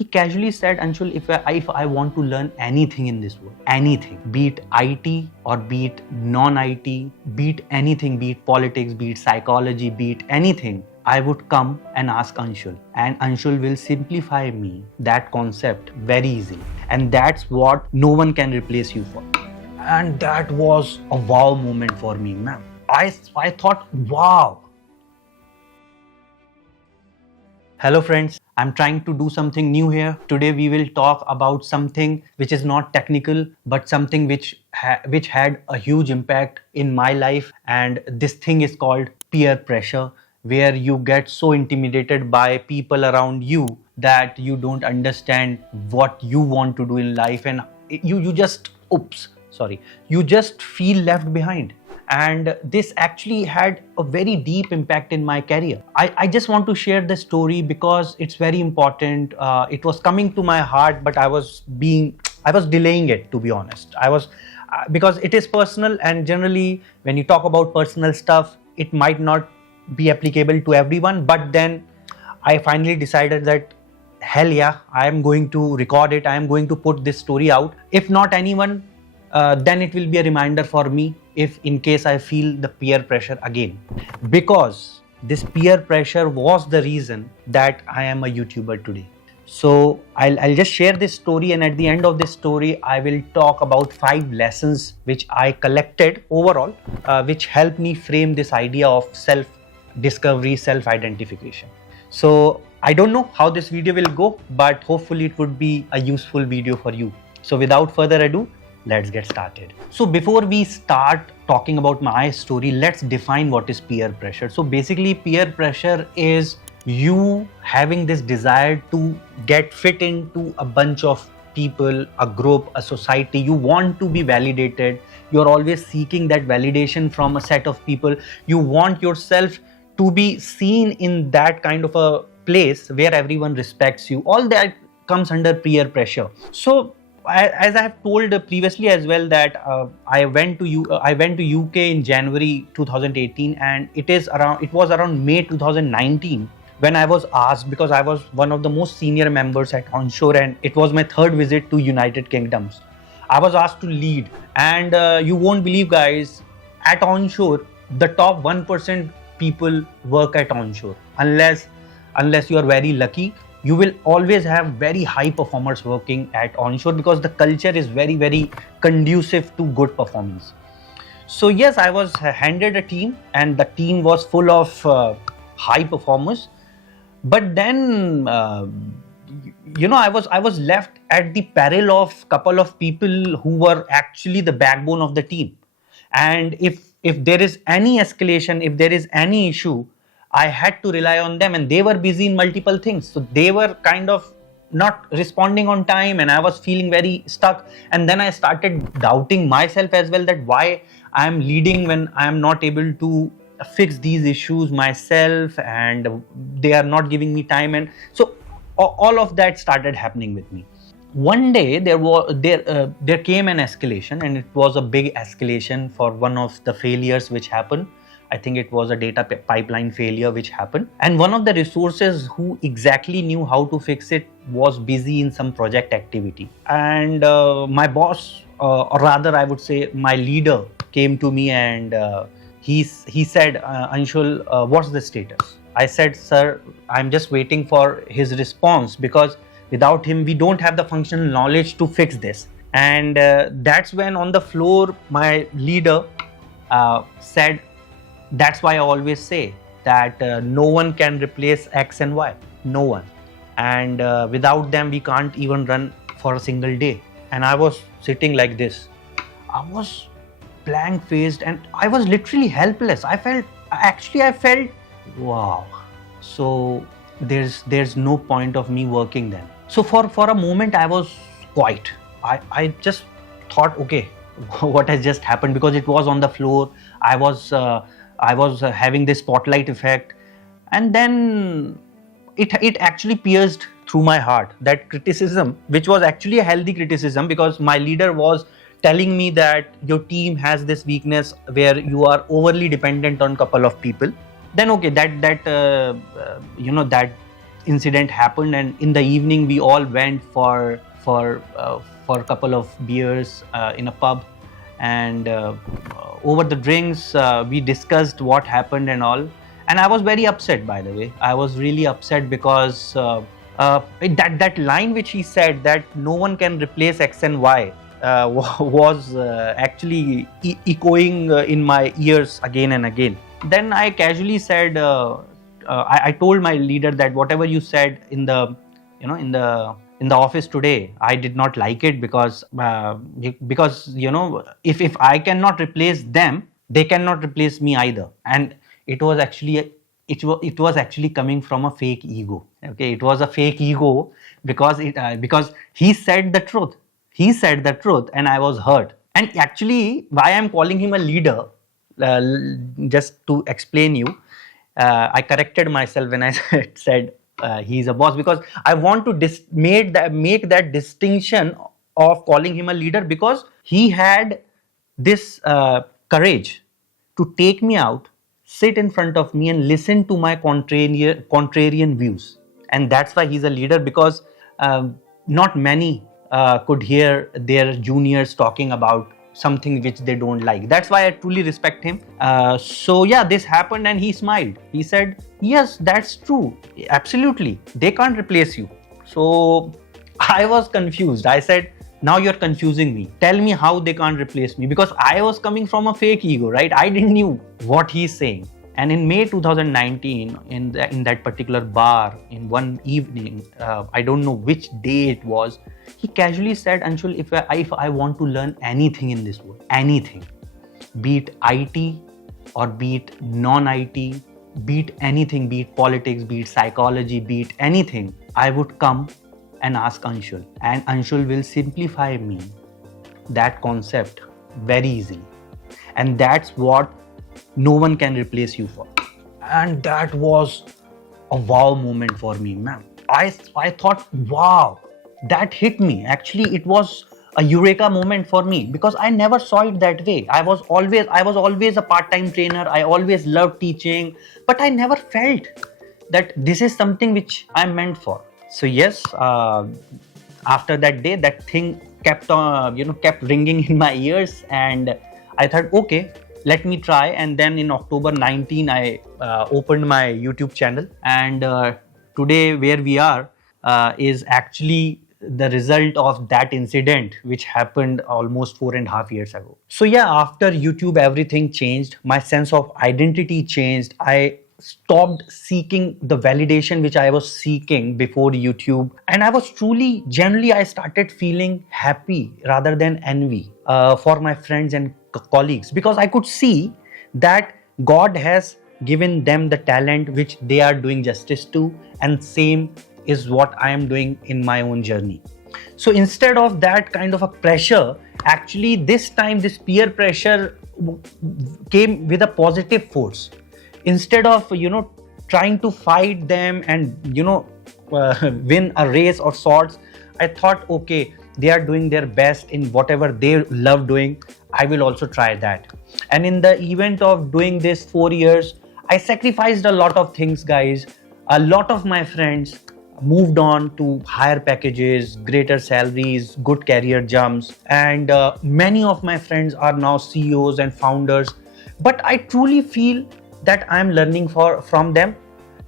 He casually said, Anshul, if I want to learn anything in this world, anything, be it IT or be it non-IT, be it anything, be it politics, be it psychology, be it anything, I would come and ask Anshul, and Anshul will simplify me that concept very easily. And that's what no one can replace you for. And that was a wow moment for me, man. I thought, wow. Hello friends, I'm trying to do something new here. Today we will talk about something which is not technical, but something which had a huge impact in my life. And this thing is called peer pressure, where you get so intimidated by people around you that you don't understand what you want to do in life, and you just you just feel left behind. And this actually had a very deep impact in my career. I just want to share the story because it's very important. It was coming to my heart, but I was delaying it, to be honest. Because it is personal, and generally when you talk about personal stuff, it might not be applicable to everyone. But then I finally decided that hell yeah, I am going to record it. I am going to put this story out. If not anyone, then it will be a reminder for me if in case I feel the peer pressure again. Because this peer pressure was the reason that I am a YouTuber today. So I'll just share this story, and at the end of this story, I will talk about 5 lessons which I collected overall, which helped me frame this idea of self-discovery, self-identification. So I don't know how this video will go, but hopefully it would be a useful video for you. So without further ado, let's get started. So before we start talking about my story, let's define what is peer pressure. So basically, peer pressure is you having this desire to get fit into a bunch of people, a group, a society. You want to be validated. You're always seeking that validation from a set of people. You want yourself to be seen in that kind of a place where everyone respects you. All that comes under peer pressure. So as I have told previously as well, that I went to UK in January 2018, and it was around May 2019 when I was asked, because I was one of the most senior members at Onshore, and it was my 3rd visit to United Kingdoms. I was asked to lead, and you won't believe, guys, at Onshore the top 1% people work at Onshore. Unless you are very lucky, you will always have very high performers working at Onshore, because the culture is very, very conducive to good performance. So yes, I was handed a team, and the team was full of high performers. But then, I was left at the peril of couple of people who were actually the backbone of the team. And if there is any escalation, if there is any issue, I had to rely on them, and they were busy in multiple things. So they were kind of not responding on time, and I was feeling very stuck. And then I started doubting myself as well, that why I am leading when I am not able to fix these issues myself, and they are not giving me time. And so all of that started happening with me. One day there came an escalation, and it was a big escalation for one of the failures which happened. I think it was a data pipeline failure which happened, and one of the resources who exactly knew how to fix it was busy in some project activity. And my boss, or rather I would say my leader, came to me, and he said, Anshul, what's the status? I said, sir, I'm just waiting for his response, because without him we don't have the functional knowledge to fix this. And that's when on the floor my leader said, that's why I always say that no one can replace X and Y. No one. And without them, we can't even run for a single day. And I was sitting like this. I was blank faced, and I was literally helpless. I felt, wow. So there's no point of me working then. So for a moment, I was quiet. I just thought, okay, what has just happened? Because it was on the floor. I was having this spotlight effect, and then it actually pierced through my heart, that criticism, which was actually a healthy criticism, because my leader was telling me that your team has this weakness where you are overly dependent on a couple of people. Then okay, that incident happened, and in the evening we all went for a couple of beers in a pub, and over the drinks we discussed what happened and all. And I was very upset, by the way. I was really upset because that line which he said, that no one can replace X and Y, was actually echoing in my ears again and again. Then I casually said, I told my leader that whatever you said in the, in the office today, I did not like it, because if I cannot replace them, they cannot replace me either. And it was actually it was actually coming from a fake ego. Okay, it was a fake ego, because he said the truth. He said the truth, and I was hurt. And actually, why I'm calling him a leader, uh, just to explain you, I corrected myself when I said he's a boss, because I want to make that distinction of calling him a leader, because he had this courage to take me out, sit in front of me, and listen to my contrarian views. And that's why he's a leader, because not many could hear their juniors talking about something which they don't like. That's why I truly respect him. So yeah, this happened, and he smiled. He said, yes, that's true, absolutely, they can't replace you. So I was confused. I said, now you're confusing me. Tell me how they can't replace me, because I was coming from a fake ego, right? I didn't knew what he's saying. And in May 2019, in that particular bar, in one evening, I don't know which day it was, he casually said, Anshul, if I want to learn anything in this world, anything, be it IT or be it non-IT, be it anything, be it politics, be it psychology, be it anything, I would come and ask Anshul. And Anshul will simplify me that concept very easily. And that's what no one can replace you for. And that was a wow moment for me, man. I thought, wow, that hit me. Actually, it was a eureka moment for me, because I never saw it that way. I was always a part-time trainer. I always loved teaching, but I never felt that this is something which I'm meant for. So yes, after that day, that thing kept ringing in my ears, and I thought, okay, let me try. And then in October 19, I opened my YouTube channel, and today where we are is actually the result of that incident which happened almost 4.5 years ago. So yeah, after YouTube, everything changed. My sense of identity changed. I stopped seeking the validation which I was seeking before YouTube, and I was truly, generally, I started feeling happy rather than envy for my friends and colleagues, because I could see that God has given them the talent which they are doing justice to, and same is what I am doing in my own journey. So instead of that kind of a pressure, actually this time this peer pressure came with a positive force. Instead of trying to fight them and win a race of sorts, I thought, okay, they are doing their best in whatever they love doing, I will also try that. And in the event of doing this 4 years, I sacrificed a lot of things, guys. A lot of my friends moved on to higher packages, greater salaries, good career jumps, and many of my friends are now CEOs and founders. But I truly feel that I'm learning from them,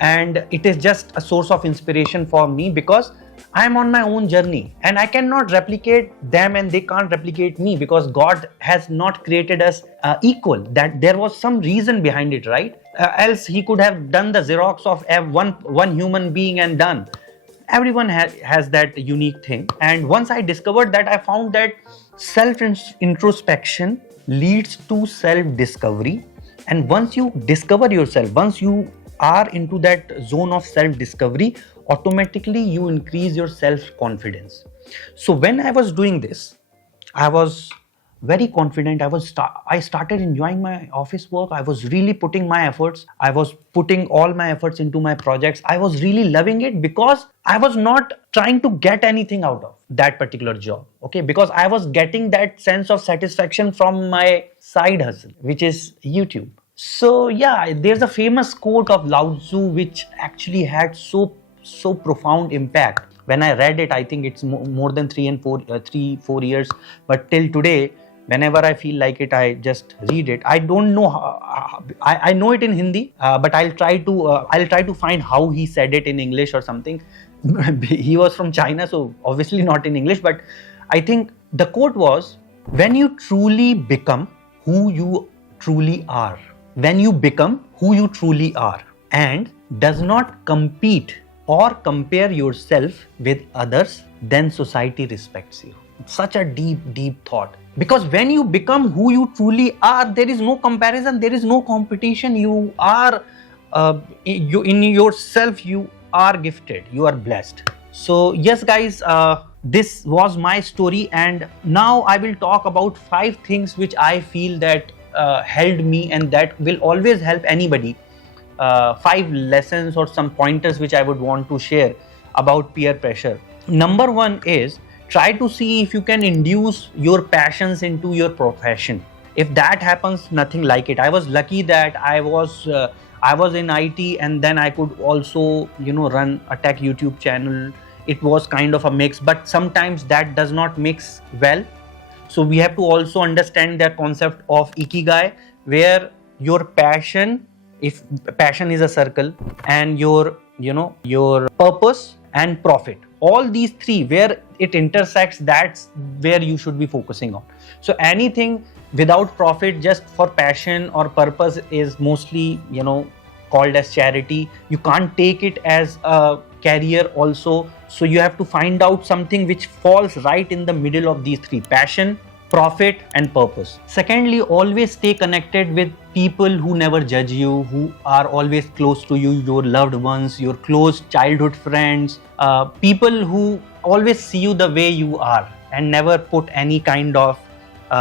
and it is just a source of inspiration for me, because I'm on my own journey and I cannot replicate them and they can't replicate me, because God has not created us equal. That there was some reason behind it, right? Else he could have done the Xerox of one human being and done. Everyone has that unique thing. And once I discovered that, I found that self introspection leads to self discovery. And once you discover yourself, once you are into that zone of self discovery, automatically you increase your self confidence. So when I was doing this, I was very confident. I started enjoying my office work. I was really putting my efforts. I was putting all my efforts into my projects. I was really loving it, because I was not trying to get anything out of that particular job. Okay, because I was getting that sense of satisfaction from my side hustle, which is YouTube. So yeah, there's a famous quote of Lao Tzu which actually had so profound impact. When I read it, I think it's more than 3 4 years, but till today, whenever I feel like it, I just read it. I don't know I know it in Hindi, but I'll try to find how he said it in English or something. He was from China, so obviously not in English, but I think the quote was, when you truly become who you truly are, when you become who you truly are and does not compete or compare yourself with others, then society respects you. Such a deep thought. Because when you become who you truly are, there is no comparison, there is no competition. You are, in yourself, you are gifted, you are blessed. So yes guys, this was my story, and now I will talk about 5 things which I feel that helped me and that will always help anybody. 5 lessons or some pointers which I would want to share about peer pressure. Number 1 is, try to see if you can induce your passions into your profession. If that happens, nothing like it. I was lucky that I was in IT, and then I could also run a tech YouTube channel. It was kind of a mix, but sometimes that does not mix well. So we have to also understand that concept of ikigai, where your passion, if passion is a circle, and your purpose and profit, all these 3 where it intersects, that's where you should be focusing on. So anything without profit, just for passion or purpose, is mostly called as charity. You can't take it as a career also. So you have to find out something which falls right in the middle of these 3: passion, profit and purpose. Secondly, always stay connected with people who never judge you, who are always close to you, your loved ones, your close childhood friends, people who always see you the way you are and never put any kind of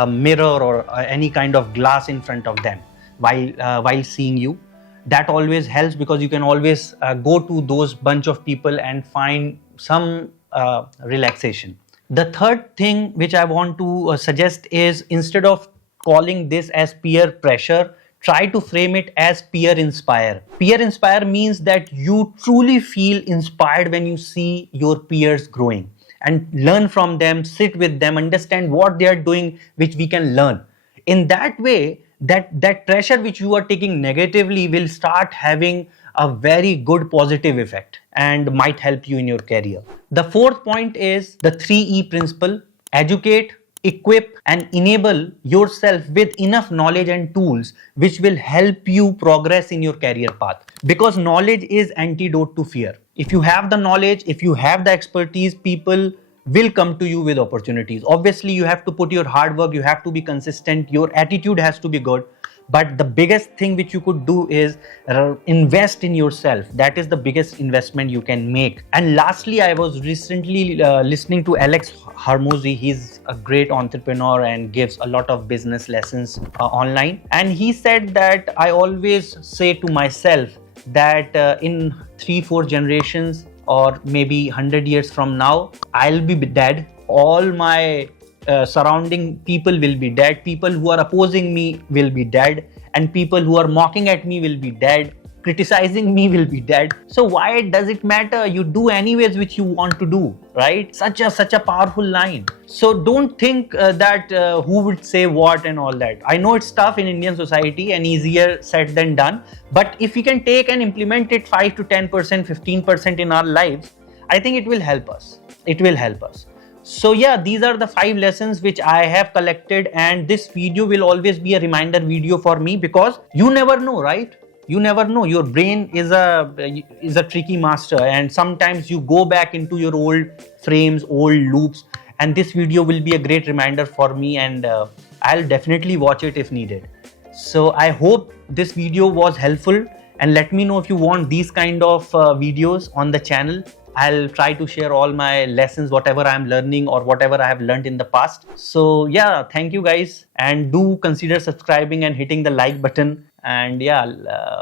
mirror or any kind of glass in front of them while seeing you. That always helps, because you can always go to those bunch of people and find some relaxation. The third thing which I want to suggest is, instead of calling this as peer pressure, try to frame it as peer inspire. Peer inspire means that you truly feel inspired when you see your peers growing, and learn from them, sit with them, understand what they are doing, which we can learn. In that way, that pressure which you are taking negatively will start having a very good positive effect and might help you in your career. The fourth point is the 3E principle: educate, equip and enable yourself with enough knowledge and tools which will help you progress in your career path. Because knowledge is antidote to fear. If you have the knowledge, if you have the expertise, people will come to you with opportunities. Obviously, you have to put your hard work, you have to be consistent, your attitude has to be good. But the biggest thing which you could do is invest in yourself. That is the biggest investment you can make. And lastly, I was recently listening to Alex Harmozy. He's a great entrepreneur and gives a lot of business lessons online. And he said that I always say to myself that in 3-4 generations, or maybe 100 years from now, I'll be dead. All my surrounding people will be dead. People who are opposing me will be dead, and people who are mocking at me will be dead. Criticizing me will be dead. So why does it matter? You do anyways which you want to do, right? Such a powerful line. So don't think that who would say what and all that. I know it's tough in Indian society and easier said than done, but if we can take and implement it 5 to 10%, 15% in our lives, I think it will help us. It will help us. So yeah, these are the 5 lessons which I have collected, and this video will always be a reminder video for me, because you never know, right? You never know. Your brain is a tricky master, and sometimes you go back into your old frames, old loops, and this video will be a great reminder for me, and I'll definitely watch it if needed. So I hope this video was helpful, and let me know if you want these kind of videos on the channel. I'll try to share all my lessons, whatever I'm learning or whatever I have learned in the past. So yeah, thank you guys, and do consider subscribing and hitting the like button. And yeah,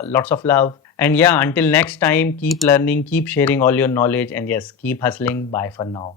lots of love. And yeah, until next time, keep learning, keep sharing all your knowledge, and yes, keep hustling. Bye for now.